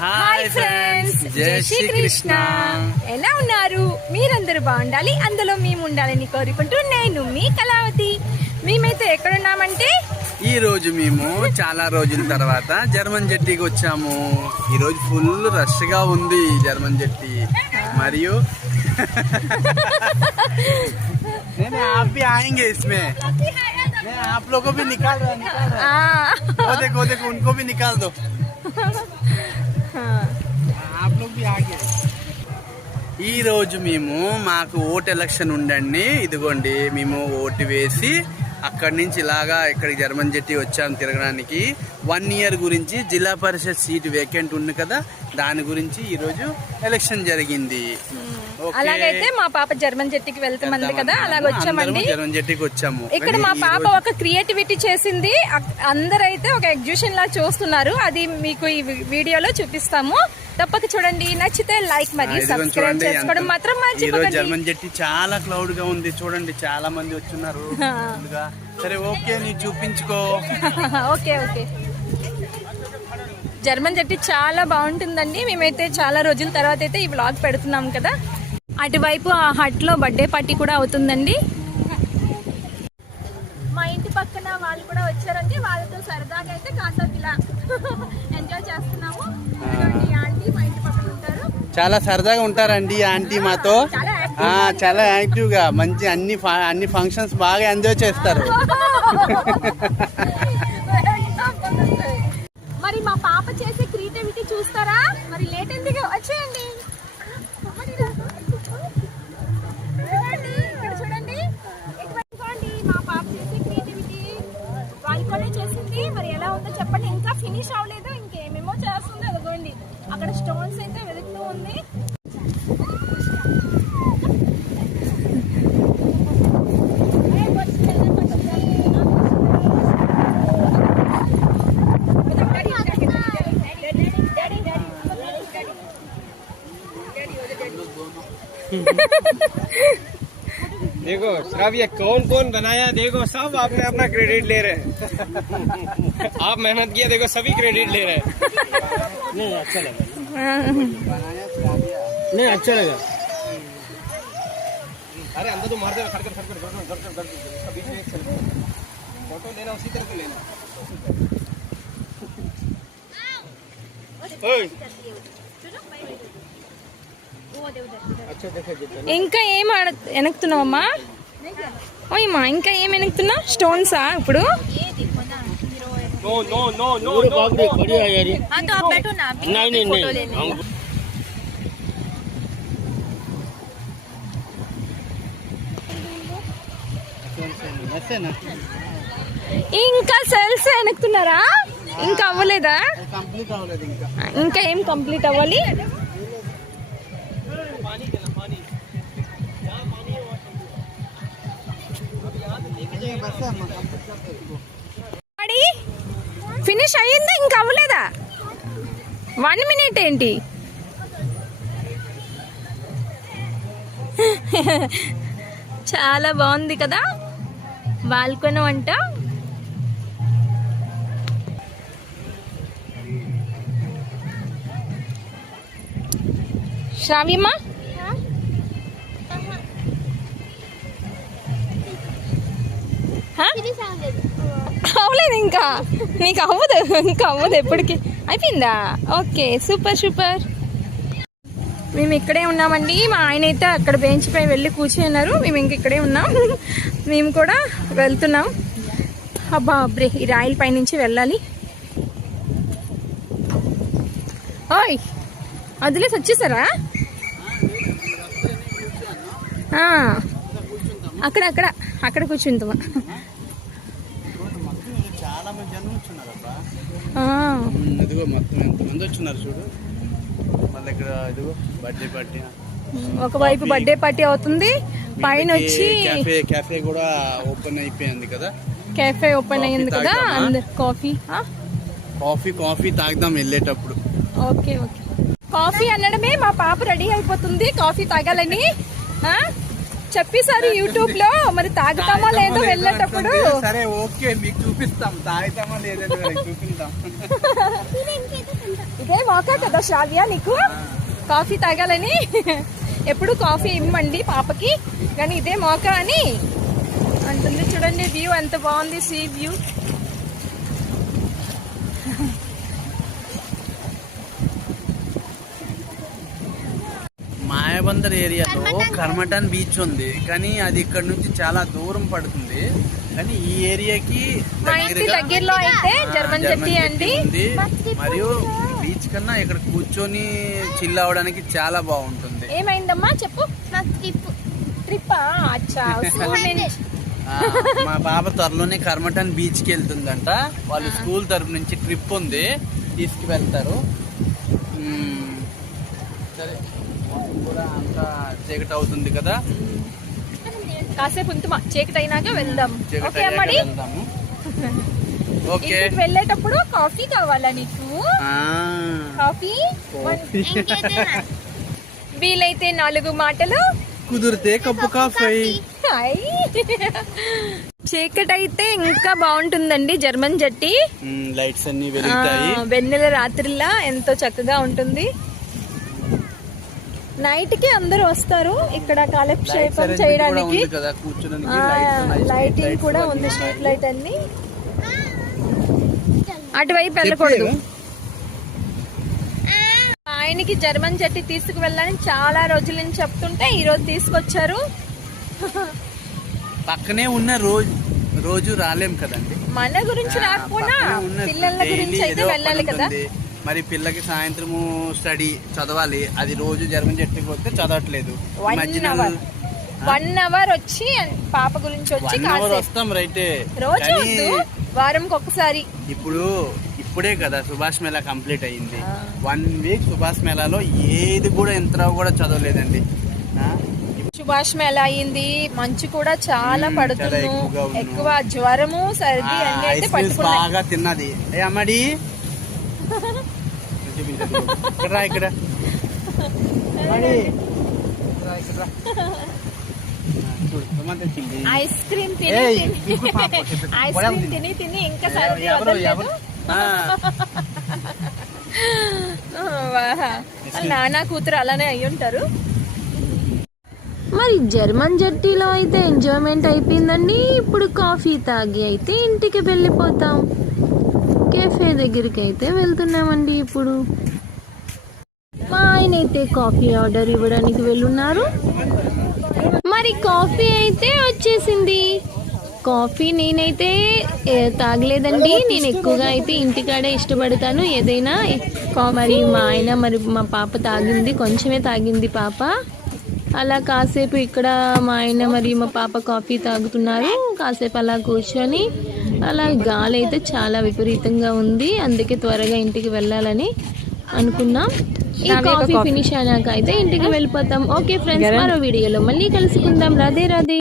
Hi friends, జై శ్రీకృష్ణ. ఎలా ఉన్నారు? మీరందరూ బాగుండాలి, అందులో మేము ఉండాలని కోరుకుంటూ నేను మీ కళావతి. మేమైతే ఎక్కడున్నామంటే ఈ రోజు మేము చాలా రోజుల తర్వాత జర్మన్ జట్టికి వచ్చాము. ఈ రోజు ఫుల్ రష్ గా ఉంది జర్మన్ జట్టి. మరియు नहीं आप भी आएंगे इसमें, नहीं आप लोगों को भी निकाल दो, वो देखो उनको भी निकाल दो. आप लोग भी आगे. ఈ రోజు మేము మాకు ఓట్ ఎలక్షన్ ఉండండి. ఇదిగోండి మేము ఓటు వేసి అక్కడి నుంచి ఇలాగా ఇక్కడికి జర్మన్ జట్టి వచ్చాము తిరగడానికి. 1 year గురించి జిల్లా పరిషత్ సీట్ వేకెంట్ ఉంది కదా, దాని గురించి ఈ రోజు ఎలక్షన్ జరిగింది. అలాగైతే మా పాప జర్మన్ జట్టికి వెళ్తామంది కదా, అలాగ వచ్చామండి. జర్మన్ జట్టికి వచ్చాము. ఇక్కడ మా పాప ఒక క్రియేటివిటీ చేసింది. అందరైతే ఒక ఎగ్జిబిషన్ లా చూస్తున్నారు. అది మీకు ఈ వీడియోలో చూపిస్తాము. తప్పక చూడండి. నచ్చితే లైక్ మరియు సబ్స్క్రైబ్ చేసుకోవడం మాత్రం మర్చిపోకండి. జర్మన్ జట్టి చాలా క్లౌడ్ గా ఉంది చూడండి, చాలా మంది వచ్చున్నారు. సరే ఓకే, నీ చూపించుకో. ఓకే జర్మన్ జట్టి చాలా బాగుంటుందండి. మేమైతే చాలా రోజుల తర్వాత అయితే ఈ వ్లాగ్ పెడుతున్నాం కదా. అటువైపు ఆ హట్ లో బర్త్డే పార్టీ కూడా అవుతుందండి. మా ఇంటి పక్కన వాళ్ళు కూడా వచ్చారండి. వాళ్ళతో సరదాగా అయితే కాసేపు ఇలా ఎంజాయ్ చేస్తున్నాము. ఆంటీ మా ఇంటి పక్కన ఉంటారు, చాలా సరదాగా ఉంటారండి ఆంటీ మాతో. చాలా యాక్టివ్ గా మంచి అన్ని ఫంక్షన్స్ బాగా ఎంజాయ్ చేస్తారు. మరి మా పాప చేసే క్రియేటివిటీ చూస్తారా? మరి లేట్ ఎందుకు, వచ్చేయండి. ఇక్కడ చూడండి, మా పాప చేసే క్రియేటివిటీ వాళ్ళతోనే చేసింది. మరి ఎలా ఉందో చెప్పండి. ఇంకా ఫినిష్ అవ్వలేదు, ఇంకేమేమో చేస్తుంది. అదిగోండి అక్కడ స్టోన్స్ అయితే వెతుకుతూ ఉంది. देखो सिर्फ ये कौन कौन बनाया, देखो सब आपने अपना क्रेडिट ले रहे हैं. आप मेहनत किया, देखो सभी क्रेडिट ले रहे हैं. नहीं अच्छा लगा, नहीं अच्छा लगा. अरे अंदर तो मार दे, खड़कर बीच में फोटो लेना, उसी तरह लेना. ఇంకా ఏం వెనక్తున్నావమ్మా? ఓయమ్మా, ఇంకా ఏం వెనక్తున్నా? స్టోన్సా ఇప్పుడు? ఇంకా సెల్స్ వెనక్తున్నారా? ఇంకా అవ్వలేదా? ఇంకా ఏం కంప్లీట్ అవ్వాలి? ఫినిష్ అయ్యింది, ఇంకా అవ్వలేదా? 1 minute ఏంటి? చాలా బాగుంది కదా బాల్కనీ వంట. శ్రావ్యమ్మా, అవ్వలేదు ఇంకా? నీకు అవ్వదు, ఇంకా అవ్వదు. ఎప్పటికి అయిపోయిందా? Okay, super. మేము ఇక్కడే ఉన్నామండి. మా ఆయన అయితే అక్కడ బెంచ్ పై వెళ్ళి కూర్చున్నారు. మేము ఇంక ఇక్కడే ఉన్నాం. మేము కూడా వెళ్తున్నాం. అబ్బా అబ్రే, ఈ రాయిల పై నుంచి వెళ్ళాలి. ఓయ్, వదిలేసి వచ్చేసారా? అక్కడ కూర్చుంటామా? ఒకవైపు బర్త్డే పార్టీ అవుతుంది, పైన వచ్చి కేఫే కూడా ఓపెన్ అయిపోయింది కదా. కేఫే ఓపెన్ అయ్యింది కదా, అందరు కాఫీ తాగుదాం వెళ్ళేటప్పుడు. ఓకే కాఫీ అనడమే మా పాప రెడీ అయిపోతుంది కాఫీ తాగాలని. చెప్పేసారు యూట్యూబ్ లో, మరి తాగుతామా లేదో వెళ్ళేటప్పుడు. సరే ఓకే, మీకు చూపిస్తాం తాగుతామా లేదో చూపిస్తాం. ఇదే మోకా కదా శ్రావ్య నీకు కాఫీ తాగాలని. ఎప్పుడు కాఫీ ఇమ్మండి పాపకి, కానీ ఇదే మోకా అని అంటుంది. చూడండి వ్యూ ఎంత బాగుంది, సీ వ్యూ. మాయాబందర్ ఏరియాలో కర్మటాన్ బీచ్ ఉంది, కానీ అది ఇక్కడ నుంచి చాలా దూరం పడుతుంది. కానీ ఈ ఏరియాకి మా ఇంటి దగ్గరలో అయితే జర్మన్ జట్టి అండి. ఉంది. మరియు బీచ్ కన్నా ఇక్కడ కూర్చొని చిల్ అవడానికి చాలా బాగుంటుంది. ఏమైందమ్మా చెప్పు. ట్రిప్పా? అచ్చా. స్కూల్ నుంచి మా పాప త్వరలోనే కర్మటాన్ బీచ్ కి వెళ్తుందంట. వాళ్ళు స్కూల్ తరపు నుంచి ట్రిప్ ఉంది, తీసుకువెళ్తారు. సరే, కూడా అంతా చీకటి అవుతుంది కదా, కాసేపు ఉంటుమా, చీకటి అయినాక వెళ్దాం. చీకటి ఓకే అయ్యాక అమ్మడి. వెళ్దాము. ఓకే, ఇంటికి వెళ్ళేటప్పుడు కాఫీ కావాలా నీకు? కాఫీ వీలైతే 4 మాటలు, కుదిరితే కప్పు కాఫీ. చీకటి అయితే ఇంకా బాగుంటుందండి జర్మన్ జట్టి. లైట్స్ అన్ని వెలుగుతాయి. వెన్నెల రాత్రిలా ఎంతో చక్కగా ఉంటుంది. నైట్ కి అందరూ వస్తారు ఇక్కడ కాలక్షేపం చేయడానికి. లైటింగ్ కూడా ఉంది, స్ట్రీట్ లైట్ అన్ని. అటువైపు వెళ్ళకూడదు. ఆయనకి జర్మన్ జట్టి తీసుకువెళ్ళాలని చాలా రోజుల నుంచి చెప్తుంటే ఈ రోజు తీసుకొచ్చారు. పక్కనే ఉన్న రోజు రాలేం కదండి. మన గురించి రాకపోయినా పిల్లల గురించి అయితే వెళ్ళాలి కదా. మరి పిల్లకి సాయంత్రము స్టడీ చదవాలి, అది రోజు జర్మన్ జట్టుకి పోతే చదవట్లేదు. 1 అవర్ వచ్చి పాప గురించి వచ్చి వస్తాం రైట్, రోజు వారంకి ఒకసారి. ఇప్పుడే కదా సుభాష్ మేళా కంప్లీట్ అయ్యింది. 1 వీక్ సుభాష్ మేళాలో ఏది కూడా ఎంత కూడా చదవలేదండి. సుభాష్ మేళా అయింది, మంచు కూడా చాలా పడుతుంది, ఎక్కువ జ్వరము సర్ది అన్ని అయితే పట్టుకున్నాయి. బాగా తిన్నది. ఏ అమ్మడి ఇక్కడ ఐస్ క్రీమ్ తిని ఇంకా సర్ది వదలలేదు. నానా కూతురు అలానే అయ్యి ఉంటారు. మరి జర్మన్ జట్టీలో అయితే ఎంజాయ్మెంట్ అయిపోయిందండి. ఇప్పుడు కాఫీ తాగి అయితే ఇంటికి వెళ్ళిపోతాం. కేఫే దగ్గరికి అయితే వెళ్తున్నామండి. ఇప్పుడు మా ఆయన అయితే కాఫీ ఆర్డర్ ఇవ్వడానికి వెళ్ళున్నారు. మరి కాఫీ అయితే వచ్చేసింది. కాఫీ నేనైతే తాగలేదండి. నేను ఎక్కువగా అయితే ఇంటికాడే ఇష్టపడతాను ఏదైనా. మరి మా ఆయన మరి మా పాప తాగింది, కొంచెమే తాగింది పాప. అలా కాసేపు ఇక్కడ మా ఆయన మరి మా పాప కాఫీ తాగుతున్నారు. కాసేపు అలా కూర్చొని అలా గాలి అయితే చాలా విపరీతంగా ఉంది, అందుకే త్వరగా ఇంటికి వెళ్ళాలని అనుకున్నాం. ఈ కాఫీ ఫినిష్ అయినాక అయితే ఇంటికి వెళ్ళిపోతాం. ఓకే ఫ్రెండ్స్, మరో వీడియోలో మళ్ళీ కలుసుకుందాం. రాధే రాధే.